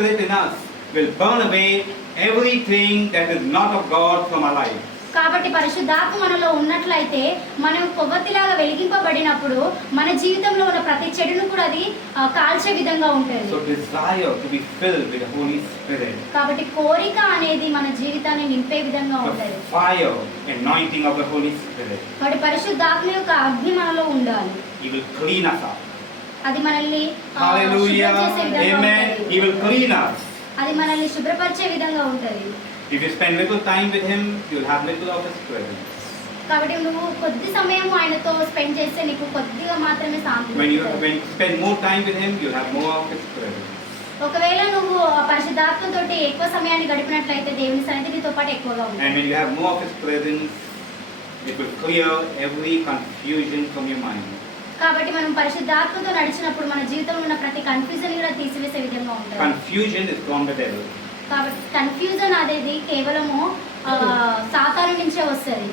Spirit in us will burn away everything that is not of God from our life. కాబట్టి పరిశుద్ధాత్మ మనలో ఉన్నట్లయితే మనం కొవ్వొత్తిలాగా వెలిగింపబడినప్పుడు మన జీవితంలో ఉన్న ప్రతి చెడును కూడా అది కాల్చే విధంగా ఉంటుంది. So desire to be filled with the Holy Spirit. కాబట్టి కోరిక అనేది మన జీవితాన్ని నింపే విధంగా ఉంటుంది. The fire, anointing of the Holy Spirit. కాబట్టి పరిశుద్ధాత్మ యొక్క అగ్ని మనలో ఉండాలి. He will clean us up. అది మనల్ని Hallelujah. Amen. He will clean us. అది మనల్ని శుభ్రపరిచే విధంగా ఉంటుంది. If you spend little time with him, you will have little of his presence. కాబట్టి నువ్వు కొద్ది సమయం ఆయనతో స్పెండ్ చేస్తే నీకు కొద్దిగా మాత్రమే శాంతి. When you spend more time with him, you will have more of his presence. ఒకవేళ నువ్వు పరిశుద్ధాత్మతో ఎక్కువ సమయాన్ని గడిపినట్లయితే దేవుని సన్నిధి నీతో పాటు ఎక్కువగా ఉంటుంది. And when you have more of his presence, it will clear every confusion from your mind. కాబట్టి మనం పరిశుద్ధాత్మతో నడిచినప్పుడు మన జీవితంలో ఉన్న ప్రతి కన్ఫ్యూజన్ కూడా తీసివేసే విధంగా ఉంటుంది. Confusion is from the devil. కాబట్టి కన్ఫ్యూజన్ అనేది కేవలము సాతాను నుంచే వస్తుంది.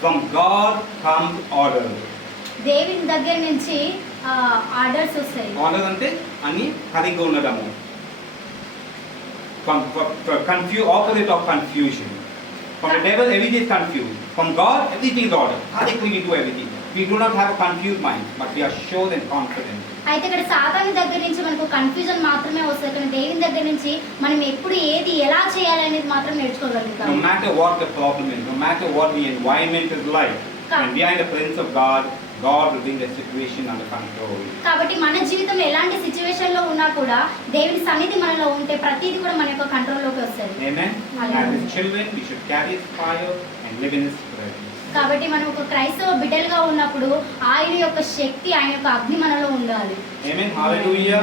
From God comes order. దేవుని దగ్గర నుంచి ఆర్డర్స్ వస్తాయి. Order అంటే అన్ని సరిగ్గా ఉండడము. Opposite of confusion. From the devil, everything is confused. From God, everything is order. Correctly we do everything. We do not have a confused mind, but we are sure and confident. అయితే ఇక్కడ సాతాను దగ్గర నుంచి మనకు confusion మాత్రమే వస్తుంది, కానీ దేవుని దగ్గర నుంచి మనం ఎప్పుడు ఏది ఎలా చేయాలి అనేది మాత్రం నేర్చుకోగలుగుతాం. No matter what the problem is, no matter what the environment is like, when we are in the presence of God, God will bring the situation under control. కాబట్టి మన జీవితంలో ఎలాంటి సిచువేషన్ లో ఉన్నా కూడా దేవుని సన్నిధి మనలో ఉంటే ప్రతిదీ కూడా మన యొక్క కంట్రోల్ లోకి వస్తుంది. Amen. As his children, we should carry his fire and live in his presence. కాబట్టి మనం ఒక క్రైస్తవ బిడ్డలుగా ఉన్నప్పుడు ఆయన యొక్క శక్తి, ఆయన యొక్క అగ్ని మనలో ఉండాలి. Amen. Hallelujah.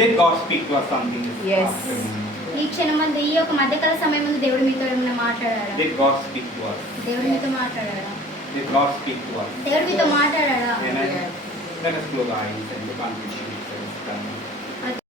Did God speak to us something this afternoon? ఈ క్షణమందు ఈ యొక్క మధ్యకాల సమయం ముందు దేవుడు మీతో ఏమైనా మాట్లాడాడా? Did God speak to us? దేవుడు మీతో మాట్లాడాడా? Did God speak to us? దేవుడు మీతో మాట్లాడాడా? Amen. Let us close our eyes and look unto Jesus.